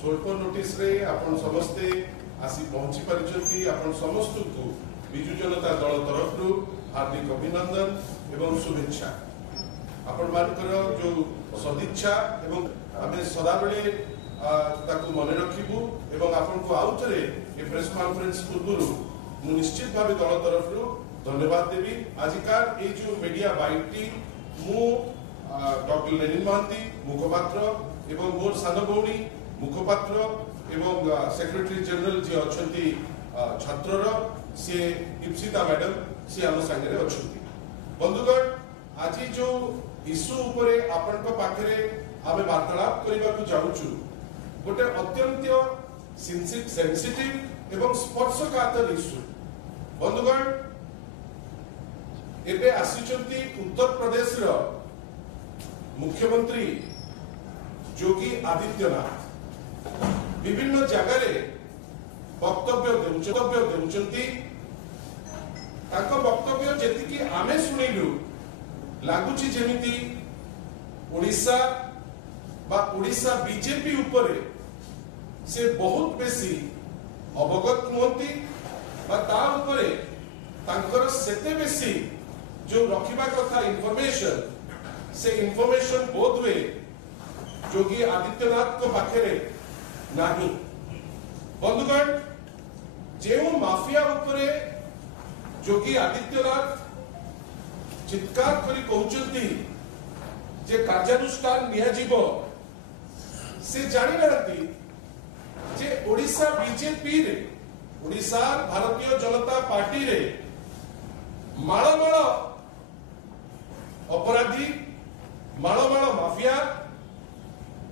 स्वल्प नोटिस रे आपण समस्ते आसी पहुंची परिचंती आपण समस्त को बिजु जनता दल तरफ हार्दिक अभिनंदन एवं शुभेच्छा। आपण मानकर जो सदिच्छा एवं आमे सदा बेले ताकू मन रखिबु एवं आपण को आउ थरे ए प्रेस कॉन्फ्रेंस पूर्व मु निश्चित भाव दल तरफ धन्यवाद देवी। आजिकार ए जो मीडिया बाइटी मु डॉक्टर लेनिन महांती मुखपात्र एवं मोर सान भौणी मुखपात्र एवं सेक्रेटरी जनरल जी अछंती छात्रर से इप्सिता मैडम से आम संगे अछंती। बंधुगण आज जो इश्यू उपरे आपण को पाखरे आमे वार्तालाप करबा को जाउछु गोटे अत्यंत सेंसिटिव एवं स्पर्शकातर इश्यू। बंधुगण एबे आसीचंती उत्तर प्रदेश रो मुख्यमंत्री योगी आदित्यनाथ विभिन्न जगह वक्तव्य देउचंती ताको वक्तव्य जेतिकी आमे सुनिलु लागुची जेमिति ओडिशा बा ओडिशा बीजेपी उपरे से बहुत बेसी अवगत नुहंती बा ता उपरे तांकर सेते बेसी जो रखिबा कथा इंफॉर्मेशन से इंफॉर्मेशन बोध वे योगी आदित्यनाथ को पाखरे नाही। बंधुगण जेउ माफिया उपरे योगी आदित्यनाथ चित्कार करी कहउचंती जे कार्यानुष्ठान निया जीवो से जानि नांती जे ओडिशा बीजेपी रे ओडिशा भारतीय जनता पार्टी रे माळ अपराधी माळ माफिया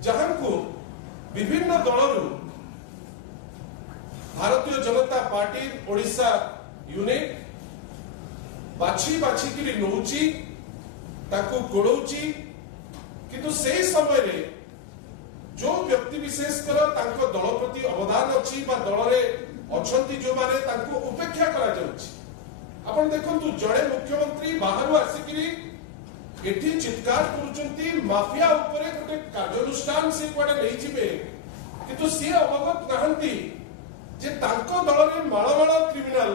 जहां को विभिन्न दलरू भारतीय जनता पार्टी ओडिशा यूनिट बाछी बाछी कि नौची ताकू गोड़ौची किंतु से समय रे जो व्यक्ति विशेष कर तांको दल प्रति अवदान अछि बा दल रे अछंती जो माने तांको उपेक्षा करा जाउछि। आपण देखंतु जड़े मुख्यमंत्री बाहरु आसिकिरी एठी चित्कार करूचंती माफिया उपरे गोटे कार्यानुष्ठान से कोडे नै जिवे किंतु से अवगत नाहंती जे तांको दल रे माळ क्रिमिनल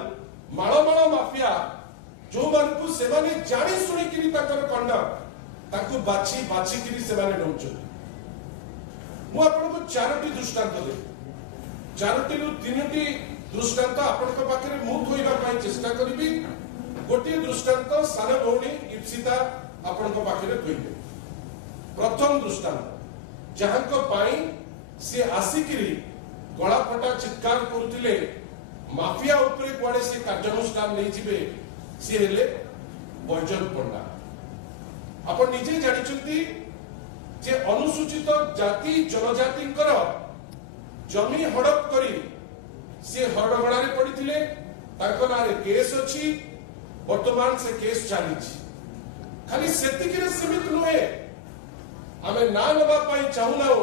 माळ माफिया जो मानकु सेमाने जानि सुनि किरी ताकर कंडक्ट ताकु बाछी बाछी किरी सेमाने नउचंती। मु आपन को चारोटी दृष्टांत दे चारोटी रु तीनोटी दृष्टांत आपन को पाखरे मु थोइबा पई चेष्टा करबी। गोटे दृष्टांत सान भौणी इप्सिता आपन को पाखरे थोइबे। प्रथम दृष्टांत जहां को पाई से आसिकिरी गळा फटा चित्कार करूतिले माफिया उपरे कोडे से कार्यानुष्ठान नै जिवे से हेले बैजन पंडा। आपण निजे जानिचंती जे अनुसूचित जाति जनजाति कर जमी हड़प करी से हड़गड़ा रे पड़िथिले ताको नारे केस अछि वर्तमान से केस चाली छी। खाली सेतिकी रे सीमित नुहे आमे ना नबा पई चाहुनाओ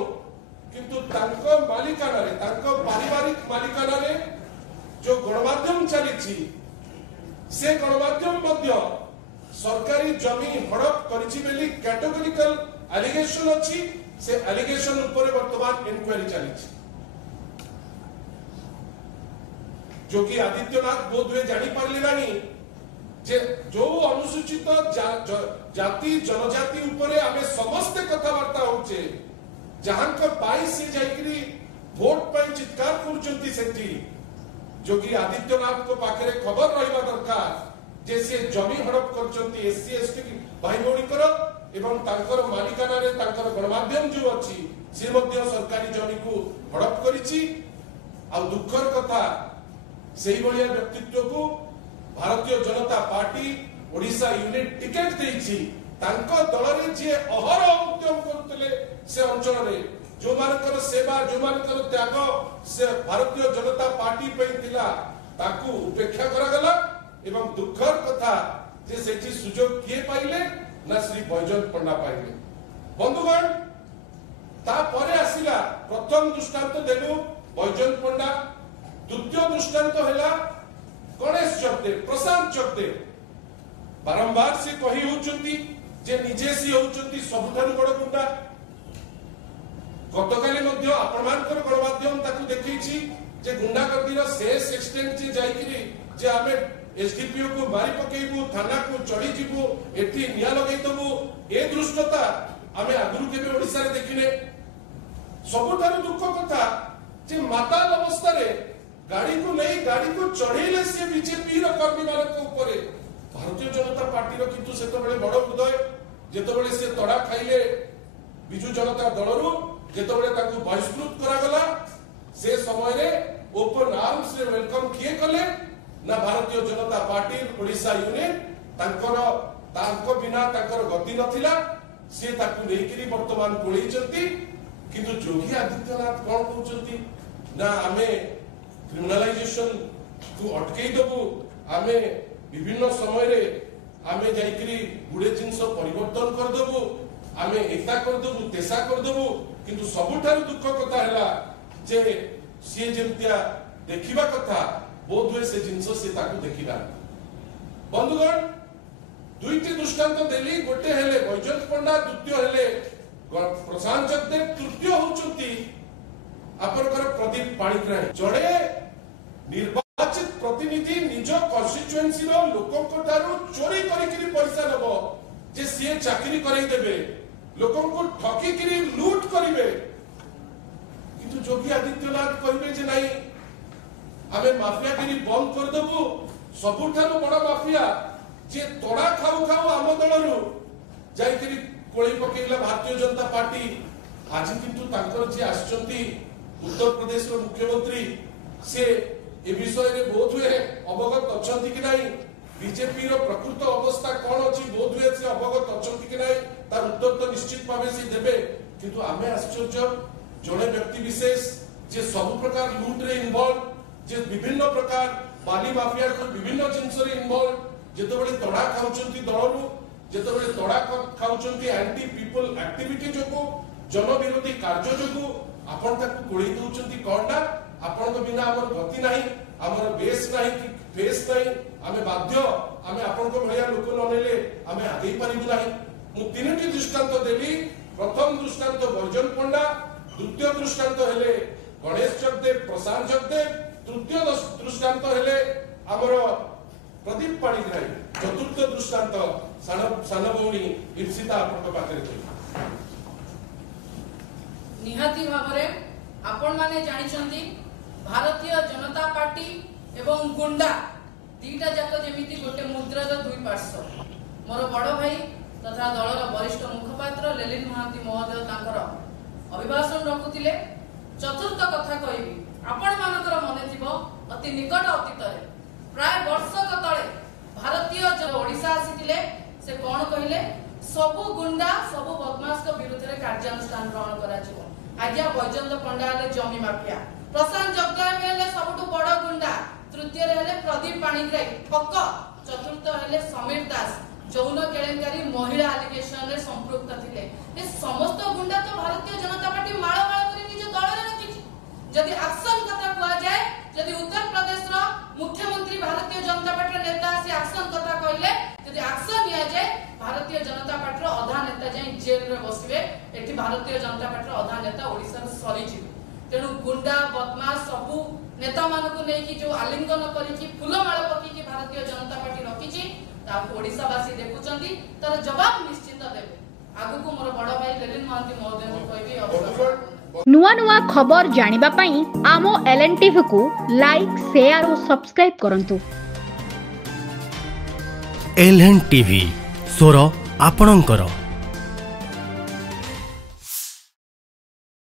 किंतु तांको मालिकाना रे तांको पारिवारिक मालिकाना रे जो गणमाध्यम चाली छी से गणमाध्यम मध्य सरकारी जमी हड़प करिछि बेली कैटेगोरिकल एलिगेशन अछि। से एलिगेशन ऊपर वर्तमान इंक्वायरी चाली छी। योगी आदित्यनाथ बोधवे जानी पारले नानी जे जो अनुसूचित जाति जनजाति ऊपर आमे समस्त कथावार्ता होचे जहां को पाई से जाइकरी वोट पई चित्कार करचंती सेठी योगी आदित्यनाथ को पाखरे खबर रहिबा दरकार जे से जमी हड़प करचंती एससी एसटी भाई भौणी कर एवं तांकर मालिकाना रे तांकर गणमाध्यम जो अछि से मध्य सरकारी जमी को हड़प करिछि। आ दुखर कथा सेही बलिया व्यक्तित्व को Bharatiya Janata party Odisha unit ticket देछि तांको दल रे जे अहर उद्यम करतले से अंचल रे जो मानकर सेवा जो मानकर त्याग से भारतीय जनता पार्टी पे थिला ताकू उपेक्षा करा गला एवं दुखर कथा जे सेठी सुजोग किए पाइले ना श्री बैजन पंडा पाइले। बंधुगण ता परे आसिला प्रथम दृष्टांत देलु बैजन पंडा। द्वितीय दृष्टांत हैला गणेश जगदेव प्रशांत जगदेव बारंबार से कही होचंती जे निजे सी होचंती सबुठारु बड़ गुंडा। गतकाली मध्य आपणमानकर होईची जे गुंडागर्दीर शेष एक्सटेंट जे जाईकरी जे आमे एसडीपीओ को मारी पकेबू थाना को चढ़ी जीवू एठी निया लगेई दबू ए दृष्टता आमे आगुरु केबे ओडिसा रे देखिने। सबुठारु दुख कथा जे माताल अवस्था रे गाड़ी को नहीं गाड़ी को चढ़ेले से बीजेपी रो कर्मी मानक ऊपर भारतीय जनता पार्टी रो किंतु सेतो बेले बड़ हृदय जेतो बेले से तड़ा खाइले बिजू जनता दलरु जेतो बेले ताकू बहिष्कृत करा गला से समय रे ओपन आर्म्स रे वेलकम किए कले ना भारतीय जनता पार्टी ओडिशा यूनिट तांको बिना तांकर गति नथिला से ताकू लेकिरी वर्तमान कोळेई चंती किंतु योगी आदित्यनाथ कोन कहउचंती ना आमे क्रिमिनलाइजेशन को अटकई दबु आमे विभिन्न समय रे आमे जाइकरी गुडे जिंस परिवर्तन कर दबु आमे एता कर दबु तेसा कर दबु किंतु सबुठारु दुख कथा हैला जे से जेमतिया देखिबा कथा बोध हुए से जिंस से ताकू देखिला। बंधुगण दुईटी दृष्टांत देली गोटे हेले बैजयंत पंडा द्वितीय हेले प्रशांत जगदेव तृतीय होचंती आपनकर प्रदीप पाणिग्राही जड़े निर्वाचित प्रतिनिधि निज कन्स्टिट्युएंसी रो लोकक तारु चोरी करिकरी पैसा नबो जे से चाकरी करई देबे लोकन को ठकी करी लूट करिवे किंतु योगी आदित्यनाथ कहिबे जे नाही आमे माफियागिरी बंद कर देबु सबुठारु बड़ माफिया जे तोड़ा खाऊ खाऊ आम दलरु जाइकरी कोळी पकेइला भारतीय जनता पार्टी आज किंतु तांकर जे आछंती उत्तर प्रदेश रो मुख्यमंत्री से ए विषय रे बहुत हुए अवगत अछंती कि नाही बीजेपी रो प्रकृत अवस्था कोन अछि बहुत हुए से अवगत अछंती कि नाही तार उत्तर तो निश्चित भाबे से देबे किंतु आमे आश्चर्य जणे व्यक्ति विशेष जे सब प्रकार लूट रे इन्वॉल्व जे विभिन्न प्रकार बाली माफिया को विभिन्न जिंस रे इन्वॉल्व जेतो बळे तोड़ा खाउचंती दलरु जेतो बळे तोड़ा खाउचंती एंटी पीपल एक्टिविटी जोको जन विरोधी कार्य जोको आपण ताकू कोळी दउचंती कोनडा आपण को बिना हमर गति नाही हमर बेस नाही कि फेस नाही आमे बाध्य आमे आपण को भलिया लोक न नेले आमे आगे परिबु नाही मु तीनटी दृष्टांत देली। प्रथम दृष्टांत बैजयंत पंडा द्वितीय दृष्टांत हेले गणेश जगदेव प्रशांत जगदेव तृतीय दृष्टांत हेले हमर प्रदीप पाणिग्राही चतुर्थ दृष्टांत सान भौणी ईप्सिता आपण पाखरे देली। निहाती भाबरे आपण माने जानिचंती भारतीय जनता पार्टी एवं गुंडा दीटा जाक जेमिति गोटे मुद्रार दुई पार्श्व। मोर बड़ भाई तथा दलर वरिष्ठ मुखपात्र लेलिन महांती महोदय तांकर अभिभाषण रखुतिले। चतुर्थ कथा कहबी आपण मानकर मने थिबो अति निकट अतीत रे प्राय वर्षक तळे भारतीय जो ओडिशा आसीतिले से कोन कहिले सबु गुंडा सबु बदमाश को विरुद्ध रे कार्यानुष्ठान ग्रहण करा जिवो। आज्ञा बैजयंत पंडा ले जमी माफिया प्रशांत जगदेव हेले सबुठु बड़ गुंडा तृतीय रे हेले प्रदीप पाणिग्राही ठक चतुर्थ हेले समीर दास जौन केलेंकारी महिला एलिगेशन रे संपृक्त थिले। ए समस्त गुंडा तो भारतीय जनता पार्टी माळ माळ करी निज दल रे रखिछि। जदि एक्शन कथा कुआ जाय जदि उत्तर प्रदेश रो मुख्यमंत्री भारतीय जनता पार्टी नेता से एक्शन कथा कहले जदि एक्शन निया जाय भारतीय जनता पार्टी रो अधा नेता जाय जेल रे बसिबे। एठी भारतीय जनता पार्टी रो अधा नेता ओडिसा रो सरी जिवे। तेनु गुंडा बदमाश सबु नेता मानको नै कि जो आलिंगन करी कि फुलमाळ पकी कि भारतीय जनता पार्टी रखिछि ता ओडिसा वासी देखुचंदी तार जवाब निश्चित देबे। आगु को मोर बड़ भाई लेलिन महांती महोदय को कहबी नुआ नुआ खबर जानिबा पई आमो एलएनटीवी को लाइक शेयर और सब्सक्राइब करंतु। एलएनटीवी स्वर आपणंकर।